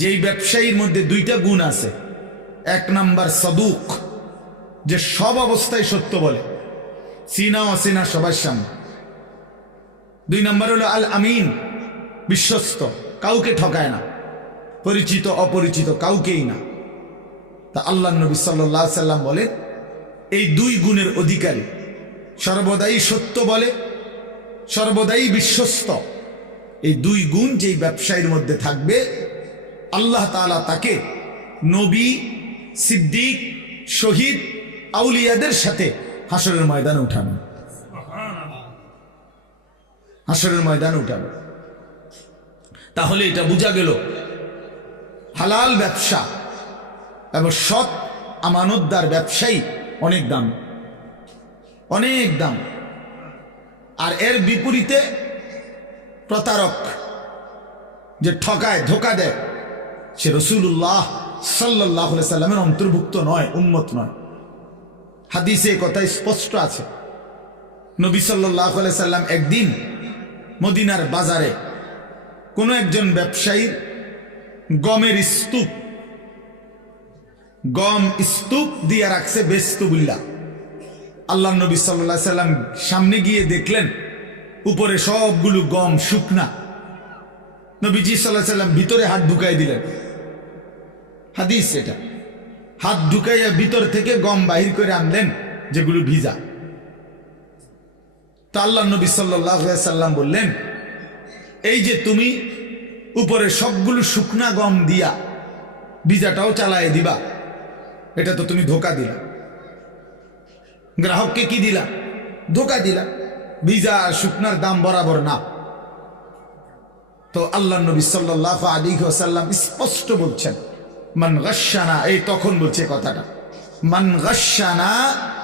যেই ব্যবসায়ীর মধ্যে দুইটা গুণ আছে, এক নাম্বার সদুক, যে সব অবস্থায় সত্য বলে, চিনা অচেনা সবার সামনে। দুই নাম্বার হলো আল আমিন, বিশ্বস্ত, কাউকে ঠকায় না, পরিচিত অপরিচিত কাউকেই না। তা আল্লাহ নবী সাল্লাল্লাহু আলাইহি সাল্লাম বলেন এই দুই গুণের অধিকারী, সর্বদাই সত্য বলে, সর্বদাই বিশ্বস্ত, এই দুই গুণ যেই ব্যবসায়ীর মধ্যে থাকবে আল্লাহ তাআলা তাকে নবী, সিদ্দিক, শহীদ, আউলিয়াদের সাথে হাসরের ময়দানে উঠানো, হাসরের ময়দানে উঠাবে। তাহলে এটা বোঝা গেল হালাল ব্যবসা এবং সৎ আমানতদার ব্যবসায়ী অনেক দাম, অনেক দাম। আর এর বিপরীতে প্রতারক, যে ঠকায়, ধোকা দেয়, সে রাসূলুল্লাহ সাল্লাল্লাহু আলাইহি সাল্লামের অন্তর্ভুক্ত নয়, উম্মত নয়। হাদিসে কথা স্পষ্ট আছে। নবী সাল্লাল্লাহু আলাইহি সাল্লাম একদিন মদিনার বাজারে কোনো একজন ব্যবসায়ীর গমের স্তূপ, গম স্তূপ দিয়ে রাখছে বেচতুবিল্লাহ। আল্লাহ নবী সাল্লাল্লাহু আলাইহি সাল্লাম সামনে গিয়ে দেখলেন উপরে সবগুলো গম শুকনা। নবীজি সাল্লাল্লাহু আলাইহি সাল্লাম ভিতরে হাত ঢুকাই দিলেন, হাদিস এটা, হাত ঢুকাইয়া ভিতর থেকে গম বাহির করে আনলেন যেগুলো ভিজা। তা আল্লাহ নবী সাল্লাল্লাহু আলাইহি সাল্লাম বললেন, এই যে তুমি উপরে সবগুলো শুকনা গম দিয়া ভিজাটাও চালায় দিবা, এটা তো তুমি ধোকা দিলা, গ্রাহককে কি দিলা? ধোকা দিলা। ভিজা আর শুকনার দাম বরাবর না। তো আল্লাহ নবী সাল্লাল্লাহু আলাইহি ওয়াসাল্লাম স্পষ্ট বলছেন, মান গাশশানা, এই তখন বলছে কথাটা, মান গাশশানা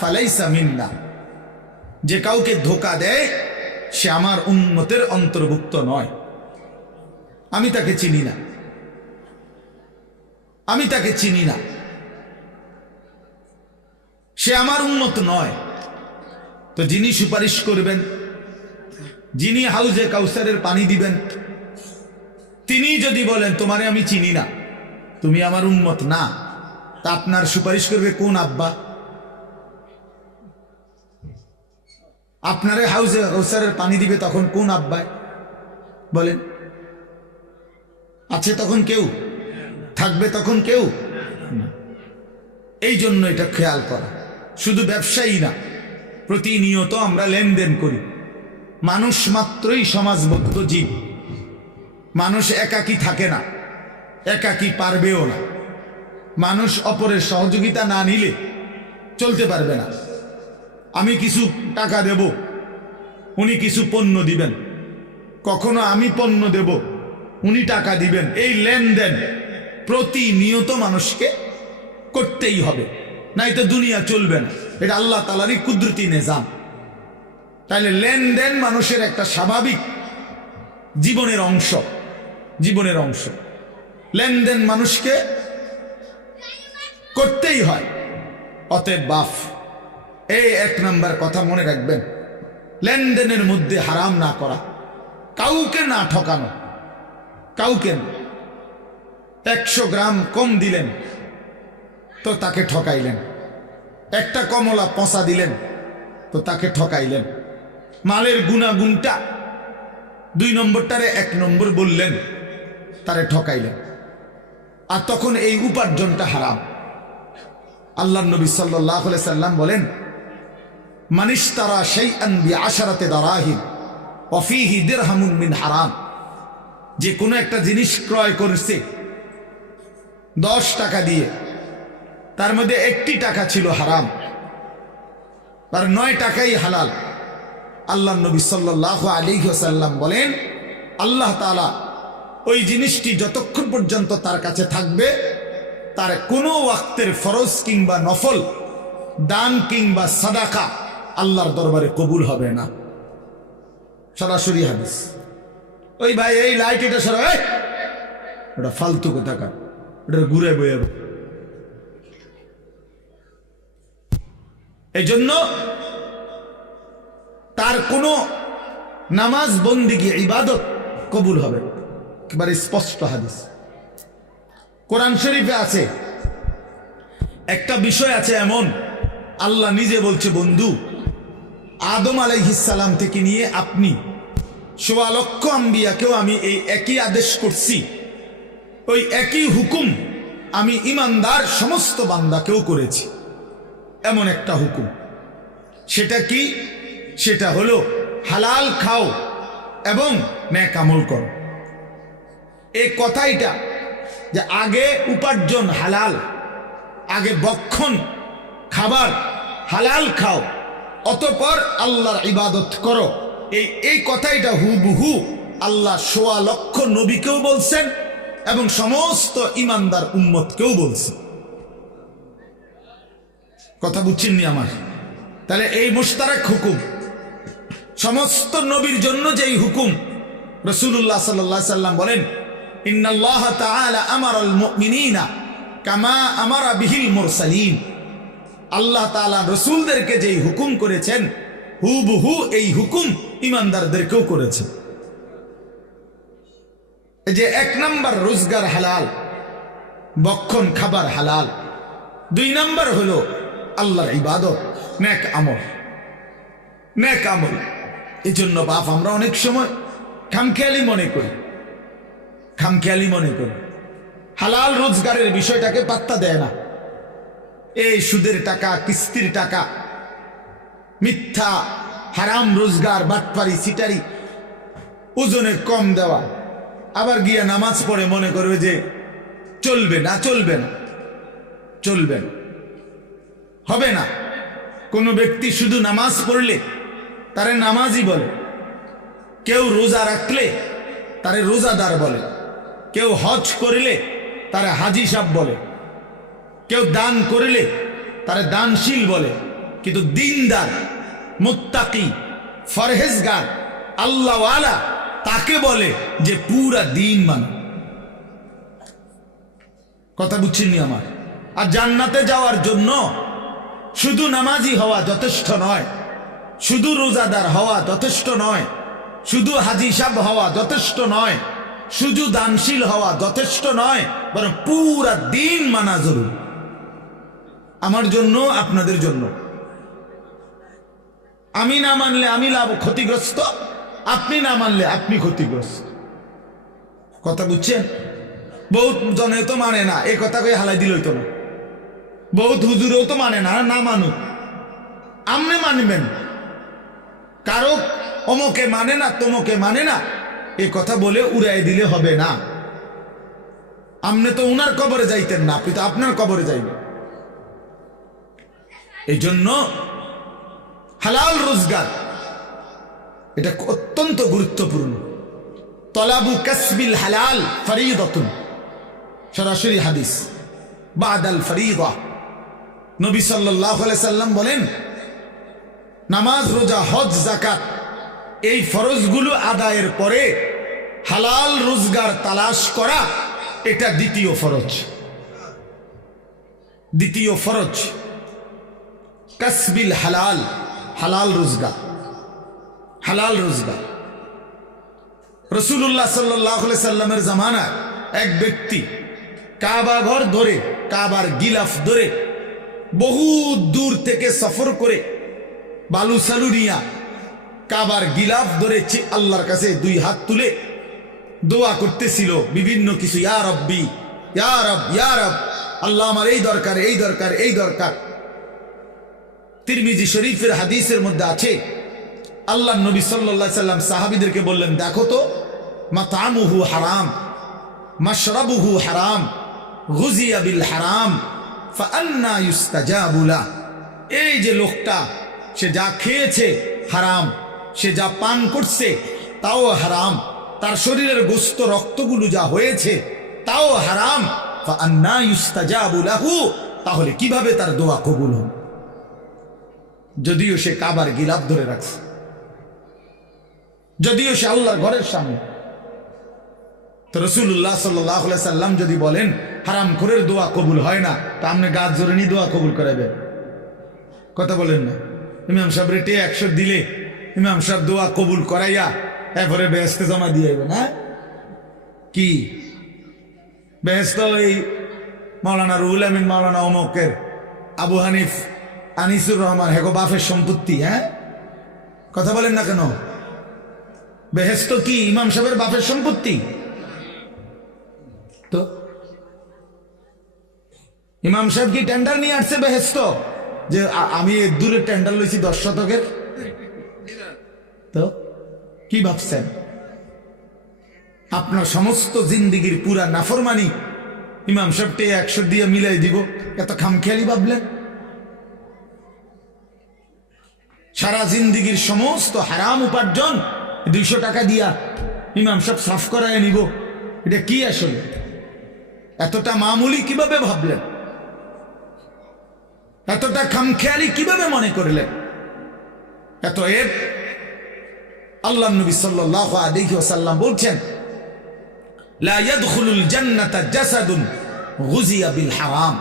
ফালাইসা মিন্না, যে কাউকে ধোকা দেয় সে আমার উম্মতের অন্তর্ভুক্ত নয়। আমি তাকে চিনি না, আমি তাকে চিনি না, সে আমার উম্মত নয়। তো যিনি সুপারিশ করবেন, যিনি হাউজে কাউসারের পানি দিবেন, তিনি যদি বলেন তোমারে আমি চিনি না, তুমি আমার উম্মত না, তা আপনার সুপারিশ করবে কোন আব্বা? আপনারে হাউজে কাউসারের পানি দিবে তখন কোন আব্বায় বলেন? আছে তখন কেউ? থাকবে তখন কেউ? এই জন্য এটা খেয়াল করা। শুধু ব্যবসায়ী না, প্রতিনিয়ত আমরা লেনদেন করি। মানুষ মাত্রই সমাজবদ্ধ জীব, মানুষ একাকী থাকে না, একাকী পারবেও না। মানুষ অপরের সহযোগিতা না নিলে চলতে পারবে না। আমি কিছু টাকা দেব, উনি কিছু পণ্য দিবেন, কখনো আমি পণ্য দেব, উনি টাকা দিবেন। এই লেনদেন প্রতিনিয়ত মানুষকে করতেই হবে, নাই তো দুনিয়া চলবে না। এটা আল্লাহ তাআলারই কুদরতি নিজাম। তাইলে লেনদেন মানুষের একটা স্বাভাবিক জীবনের অংশ, জীবনের অংশ। লেনদেন মানুষকে করতেই হয়। অতএব বাফ, এই এক নাম্বার কথা মনে রাখবেন, লেনদেনের মধ্যে হারাম না করা, কাউকে না ঠকানো, কাউকে না। 100 গ্রাম কম দিলেন তো তাকে ঠকাইলেন, একটা কমলা পচা দিলেন তো তাকে ঠকাইলেন। মালের গুণাগুণটা 2 নম্বরটারে 1 নম্বর বললেন, তারে ঠকাইলেন। আর তখন এই উপার্জনটা হারাম। আল্লাহ নবী সাল্লাল্লাহু আলাইহি সাল্লাম বলেন, মানিশতারা শাইআন বিআশারাতি দারাহিম ওয়া ফীহি দিরহামুন মিন হারাম, যে কোনো একটা জিনিস ক্রয় করেছে 10 টাকা দিয়ে, তার মধ্যে 1টি টাকা ছিল হারাম, আর 9 টাকাই হালাল। আল্লাহ নবী সাল্লাল্লাহু আলাইহি ওয়াসাল্লাম বলেন, আল্লাহ তাআলা ওই জিনিসটি যতক্ষণ পর্যন্ত তার কাছে থাকবে, তার কোনো ওয়াক্তের ফরজ কিংবা নফল দান কিংবা সাদাকা আল্লাহর দরবারে কবুল হবে না। সরাসরি হাদিস। ওই ভাই এই লাইট এটা সরা, ওটা ফালতু কথা, এটা ঘুরে বয়ে। এই জন্য তার কোনো নামাজ বন্দিগি ইবাদত কবুল হবে, একেবারে স্পষ্ট হাদিস। কোরআন শরীফে আছে, একটা বিষয় আছে এমন, আল্লাহ নিজে বলছে, বন্ধু আদম আলাইহিস সালাম থেকে নিয়ে আপনি ১৬ লক্ষ আম্বিয়াকেও আমি এই একই আদেশ করছি, ওই একই হুকুম আমি ইমানদার সমস্ত বান্দাকেও করেছি। এমন একটা হুকুম, সেটা কি? সেটা হলো হালাল খাও এবং নেক আমল করো। এই কথাইটা যে আগে উপার্জন হালাল, আগে বক্ষণ খাবার হালাল খাও, অতঃপর আল্লাহর ইবাদত করো, এই কথাইটা হুবহু আল্লাহ ১৬ লক্ষ নবীকেও বলছেন এবং সমস্ত ইমানদার উম্মতকেও বলছেন। কথা বুঝছেননি আমার? তাহলে এই মুশতারাক হুকুম সমস্ত নবীর জন্য যেই হুকুম, রাসূলুল্লাহ সাল্লাল্লাহু আলাইহি সাল্লাম বলেন, ইন্নাল্লাহ তাআলা আমারাল মুমিনিনা কামা আমারা বিহিল মুরসালিন। আল্লাহ তাআলা রাসূলদেরকে যেই হুকুম করেছেন, হুবহু এই হুকুম ইমানদারদেরকেও করেছেন। এই যে ১ নাম্বার রোজগার হালাল, বক্ষণ খাবার হালাল। ২ নাম্বার হলো আল্লাহর ইবাদত, নেক আমল, নেক আমল। এই জন্য বাপ আমরা অনেক সময় খামখেয়ালি মনে করি, হালাল রোজগারের বিষয়টাকে পাত্তা দেয় না। এই সুদের টাকা, কিস্তির টাকা, মিথ্যা হারাম রোজগার, বাটপারি, সিটারি, ওজনে কম দেওয়া, আবার গিয়া নামাজ পড়ে মনে করবে যে চলবে না, হবে না। কোন ব্যক্তি শুধু নামাজ পড়লে তারে নামাজি বলে, কেউ রোজা রাখলে তারে রোজাদার বলে, কেউ হজ করিলে তারে হাজি সাহেব বলে, কেউ দান করিলে তারে দানশীল বলে, কিন্তু দিনদার, মুত্তাকি, ফরহেজগার, আল্লাহওয়ালা তাকে বলে যে পুরা দিন মানে। কথা বুঝছেননি আমার? আর জান্নাতে যাওয়ার জন্য শুধু নামাজি হওয়া যথেষ্ট নয়, শুধু রোজাদার হওয়া যথেষ্ট নয়, শুধু হাজি সাহেব হওয়া যথেষ্ট নয়, শুধু দানশীল হওয়া যথেষ্ট নয়, বরং পুরা দিন মানা জরুরি। আমার জন্য, আপনাদের জন্য। আমি না মানলে আমি ক্ষতিগ্রস্ত, আপনি না মানলে আপনি ক্ষতিগ্রস্ত। কথা বুঝছেন? বহুত জনে তো মানে না, এ কথা কই হালাই দিল হইতো না। বহুত হুজুরেও তো মানে না, না মানুক, আমনে মানবেন। কারো অমকে মানে না, তমকে মানে না, এ কথা বলে উড়াই দিলে হবে না। আমনে তো উনার কবরে যাইতেন না, আপনি তো আপনার কবরে যাইবেন। এই জন্য হালাল রোজগার এটা অত্যন্ত গুরুত্বপূর্ণ। তলাবু কাসবিল হালাল ফরিদাতুন, সরাসরি হাদিস, বাদাল ফরিদা। নবী সাল্লাল্লাহু আলাইহি সাল্লাম বলেন, নামাজ, রোজা, হজ, যাকাত এই ফরজগুলো আদায়ের পরে হালাল রোজগার তালাশ করা এটা দ্বিতীয় ফরজ। দ্বিতীয় ফরজ কাসবিল হালাল, হালাল রোজগার, হালাল রোজগার। রাসূলুল্লাহ সাল্লাল্লাহু আলাইহি সাল্লামের জামানায় এক ব্যক্তি কাবা ঘর ধরে, কাবার গিলাফ ধরে বহু দূর থেকে সফর করে বালু সালু নিয়া কাবার গিলাফ ধরে আল্লাহর কাছে 2 হাত তুলে দোয়া করতেছিল বিভিন্ন কিছু, ইয়া রব্বি, ইয়া রব, ইয়া রব, আল্লাহ আমার এই দরকার, এই দরকার, এই দরকার। তিরমিজি শরীফের হাদিসের মধ্যে আছে, আল্লাহ নবী সাল্লাল্লাহু আলাইহি সাল্লাম সাহাবীদেরকে বললেন, দেখো তো, মাতামুহু হারাম, মাশরাবুহু হারাম, গুজিয়া বিল হারাম, ফাআন্না ইউস্তাজাবু লা। এই যে লোকটা, সে যা খেয়েছে হারাম, সে যা পান করছে তাও হারাম, তার শরীরের গোস্ত রক্তগুলো যা হয়েছে তাও হারাম, ফাআন্না ইউস্তাজাবু লাহু, তাহলে কিভাবে তার দোয়া কবুল হবে? যদিও সে কাবার গিলাফ ধরে রাখছে, যদিও সে আল্লাহর ঘরের সামনে। তো রাসূলুল্লাহ সাল্লাল্লাহু আলাইহি সাল্লাম যদি বলেন হারাম খোরের দোয়া কবুল হয় না, তা আপনি গাছ জোরে নিয়ে দোয়া কবুল করাবে? কথা বলেন না? ইমাম সাহেব রেটে 100 দিলে ইমাম সাহেব দোয়া কবুল করাইয়া এরপরে বেহেশতে জমা দিয়ে না? কি বেহেশত? এই মাওলানা রুহুল আমিন মাওলানা অমকের আবু হানিফ আনিসুর রহমান হেগো বাফের সম্পত্তি। হ্যাঁ, কথা বলেন না কেন? বেহেশত কি ইমাম সাহেবের বাপের সম্পত্তি? তো ইমাম সাহেব কি টেন্ডার নিয়ে আসছে বেহেশত যে আমি দূরের টেন্ডার লইছি 10 শতকের? তো কি ভাবছেন? আপনার সমস্ত জিন্দিগির পুরা নাফরমানি ইমাম সাহেবকে 100 দিয়ে মিলাই দিব, এত খামখেয়ালি ভাবলেন? সারা জিন্দিগির সমস্ত হারাম উপার্জন 200 টাকা দিয়া ইমাম সাহেব সাফ করায় নিব, এটা কি আসলে? এতটা মামুলি কিভাবে ভাবলেন? এতটা খামখেয়ালি কিভাবে মনে করলেন? এত এর আল্লাহ নবী সাল্লাল্লাহু আলাইহি ওয়াসাল্লাম বলছেন, লা ইয়াদখুলুল জান্নাতা জাসাদুন গুযিয়া বিল হারাম।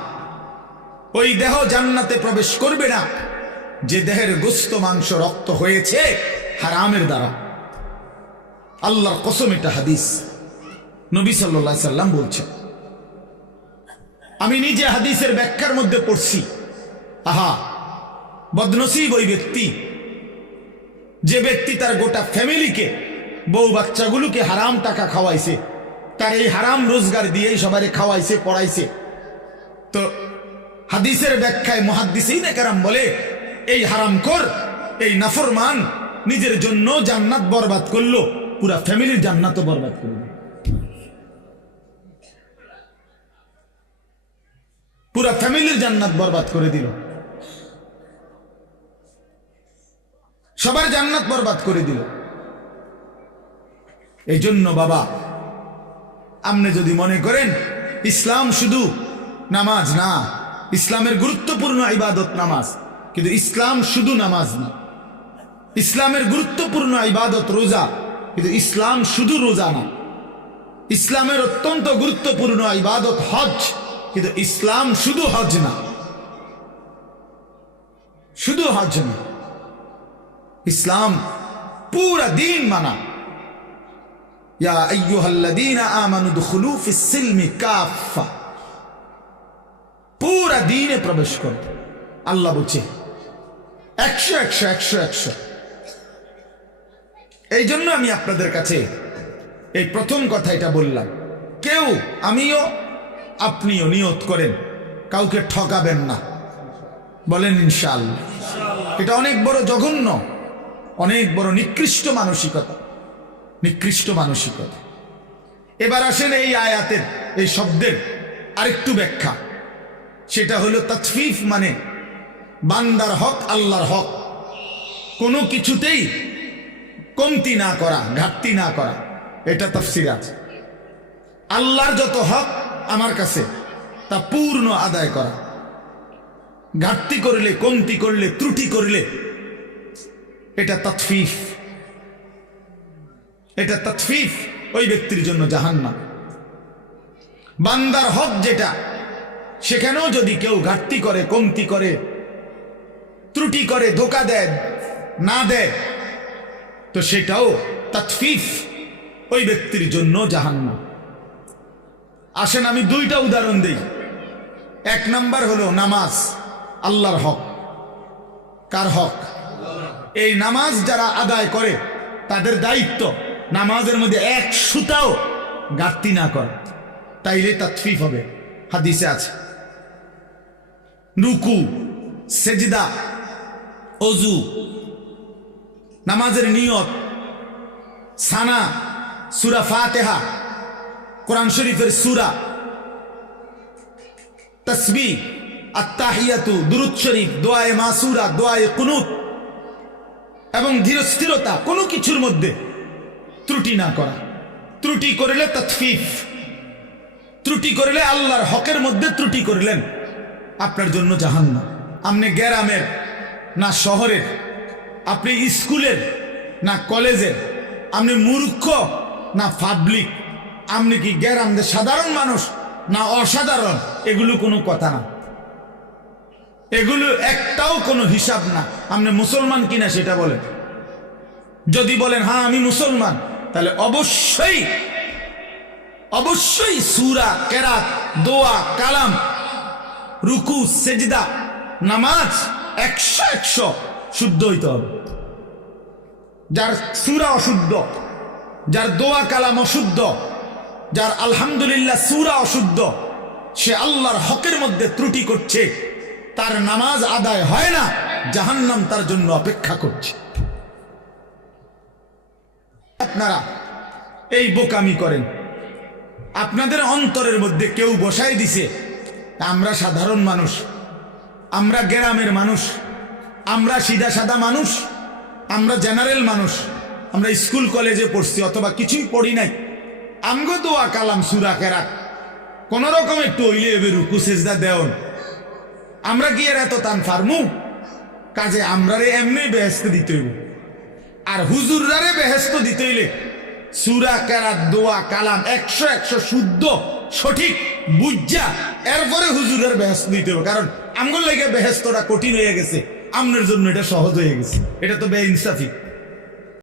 ওই দেহ জান্নাতে প্রবেশ করবে না যে দেহের গোশত মাংস রক্ত হয়েছে হারামের দ্বারা। আল্লাহর কসম, এটা হাদিস, নবী সাল্লাল্লাহু আলাইহি সাল্লাম বলছেন। আমি নিজে হাদিসের ব্যাখ্যার মধ্যে পড়ছি। আহা, বদনসিব ওই ব্যক্তি যে ব্যক্তি তার গোটা ফ্যামিলিকে, বউ বাচ্চাগুলোকে হারাম টাকা খাওয়াইছে, তার এই হারাম রোজগার দিয়েই সবারে খাওয়াইছে, পড়াইছে। তো হাদিসের ব্যাখ্যায় মুহাদ্দিসিনে কেরাম বলে, এই হারামখোর, এই নাফরমান নিজের জন্য জান্নাত বরবাদ করলো, পুরা ফ্যামিলির জান্নাতও বরবাদ করলো। পুরা ফ্যামিলির জান্নাত বরবাদ করে দিল, সবার জান্নাত বরবাদ করে দিল। এই জন্য বাবা, আপনি যদি মনে করেন ইসলাম শুধু নামাজ না, ইসলামের গুরুত্বপূর্ণ ইবাদত নামাজ, কিন্তু ইসলাম শুধু নামাজ না। ইসলামের গুরুত্বপূর্ণ ইবাদত রোজা, কিন্তু ইসলাম শুধু রোজা না। ইসলামের অত্যন্ত গুরুত্বপূর্ণ ইবাদত হজ, কিন্তু ইসলাম শুধু হজ না, শুধু হজ না। ইসলাম পুরা দিন মানা। ইয়া আইয়ুহাল্লাযীনা আমানু দুখুলু ফিস সিলমি কাফা, পুরা দিনে প্রবেশ কর। আল্লাহ বলছে 100 100 100 100। এই জন্য আমি আপনাদের কাছে এই প্রথম কথা এটা বললাম, কেউ, আমিও আপনিও নিয়ত করেন কাউকে ঠকাবেন না, বলেন ইনশাআল্লাহ। এটা অনেক বড় জঘন্য, অনেক বড় নিকৃষ্ট মানসিকতা, নিকৃষ্ট মানসিকতা। এবার আসেন এই আয়াতের, এই শব্দের আরেকটু ব্যাখ্যা। সেটা হলো তাতফিফ, মানে বান্দার হক, আল্লাহর হক কোনো কিছুতেই কমতি না করা, ঘাটতি না করা। এটা তাফসীর আছে। আল্লাহর যত হক আমার কাছে, তা পূর্ণ আদায় করা। ঘাটতি করলে, কমতি করলে, ত্রুটি করলে, এটা তাতফিফ। এটা তাতফিফ, ওই ব্যক্তির জন্য জাহান্নাম। বান্দার হক যেটা, সেখানেও যদি কেউ ঘাটতি করে, কমতি করে, ত্রুটি করে, ধোঁকা দেয়, না দেয়, তো সেটাও তাতফিফ, ওই ব্যক্তির জন্য জাহান্নাম। আসেন আমি 2টা উদাহরণ দেই। 1 নাম্বার হলো নামাজ, আল্লাহর হক। কার হক? এই নামাজ যারা আদায় করে তাদের দায়িত্ব নামাজের মধ্যে 1 সুতাও ঘাটতি না করে, তাইলে তাতফিফ হবে। হাদিসে আছে রুকু, সেজদা, ওযু, নামাজের নিয়ত, সানা, সূরা ফাতিহা, কোরআন শরীফের সূরা, তাসবিহ, আত-তাহিয়াতু, দুরূদ শরীফ, দোয়ায়ে মাসুরা, দোয়ায়ে কুনুত এবং ধীরস্থিরতা, কোনো কিছুর মধ্যে ত্রুটি না করা। ত্রুটি করলে তাতফিফ, ত্রুটি করলে আল্লাহর হকের মধ্যে ত্রুটি করলেন, আপনার জন্য জাহান্নাম। আপনি গ্রামের না শহরের, আপনি স্কুলের না কলেজের, আপনি মূর্খ না পাবলিক, আপনি কি গ্রামের সাধারণ মানুষ না অসাধারণ, এগুলো কোনো কথা না, এগুলো একটাও কোনো হিসাব না। আপনি মুসলমান কিনা সেটা বলেন। যদি বলেন হ্যাঁ আমি মুসলমান, তাহলে অবশ্যই অবশ্যই সূরা, কেরাত, দোয়া, কালাম, রুকু, সেজদা, নামাজ 100 শুদ্ধ হইতে হবে। যার সূরা অশুদ্ধ, যার দোয়া কালাম অশুদ্ধ, যার আলহামদুলিল্লাহ সূরা অশুদ্ধ, সে আল্লাহর হকের মধ্যে ত্রুটি করছে, তার নামাজ আদায় হয় না, জাহান্নাম তার জন্য অপেক্ষা করছে। আপনারা এই বোকামি করেন, আপনাদের অন্তরের মধ্যে কেউ বসাই দিছে আমরা সাধারণ মানুষ, আমরা গ্রামের মানুষ, আমরা সিধা সাদা মানুষ, আমরা জেনারেল মানুষ, আমরা স্কুল কলেজে পড়ছি অথবা কিছুই পড়ি নাই, আমগো দোয়া কালাম সূরা কেরাত কোন রকম একটু হইলে এবে রুকু সেজদা দেওন, আমরা কি এর এত টান ফার্মু? কাজে আমরারে এমনি বেহেস্ত দিতে হইব, আর হুজুররারে বেহেস্ত দিতে হইলে সূরা কেরাত দোয়া কালাম 100 শুদ্ধ সঠিক বুঝা এরপরে হুজুরের বেহেস্ত দিতে হবে। কারণ আমগুলো লেগে বেহেস্তটা কঠিন হয়ে গেছে, আমনের জন্য এটা সহজ হয়ে গেছে, এটা তো বেইনসাফি।